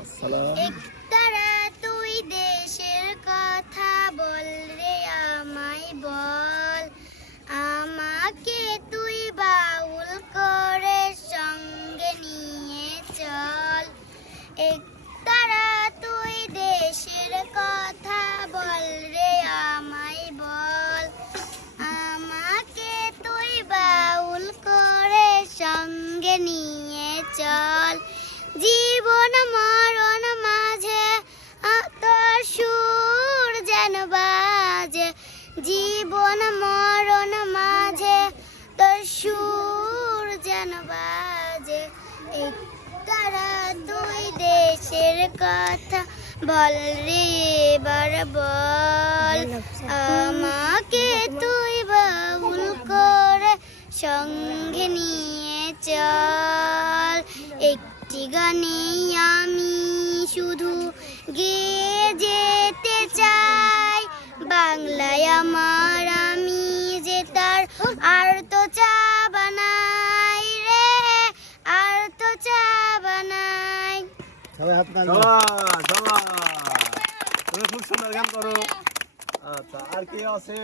একতারা তুই দেশের কথা বল রে আমায় বল, আমাকে তুই বাউল করে সঙ্গে নিয়ে চল। একতারা তুই দেশের কথা বল রে আমায় বল, আমাকে তুই বাউল করে সঙ্গে নিয়ে চল। জীবন মরণ মাঝে তোর সুর যেন বাজে, জীবন মরণ মাঝে তোর সুর যেন বাজে। একতারা তুই দেশের কথা বল রে এবার বল, আমাকে তুই বাউল করে সঙ্গে নিয়ে চল। একটি গানে আমি শুধু গেয়ে যেতে চাই, বাংলায় আমার আমি যে তার আর তো চা বানাই রে, আর তো চা বানাই। তুমি খুব সুন্দর গান করো। আচ্ছা, আর কে আছে?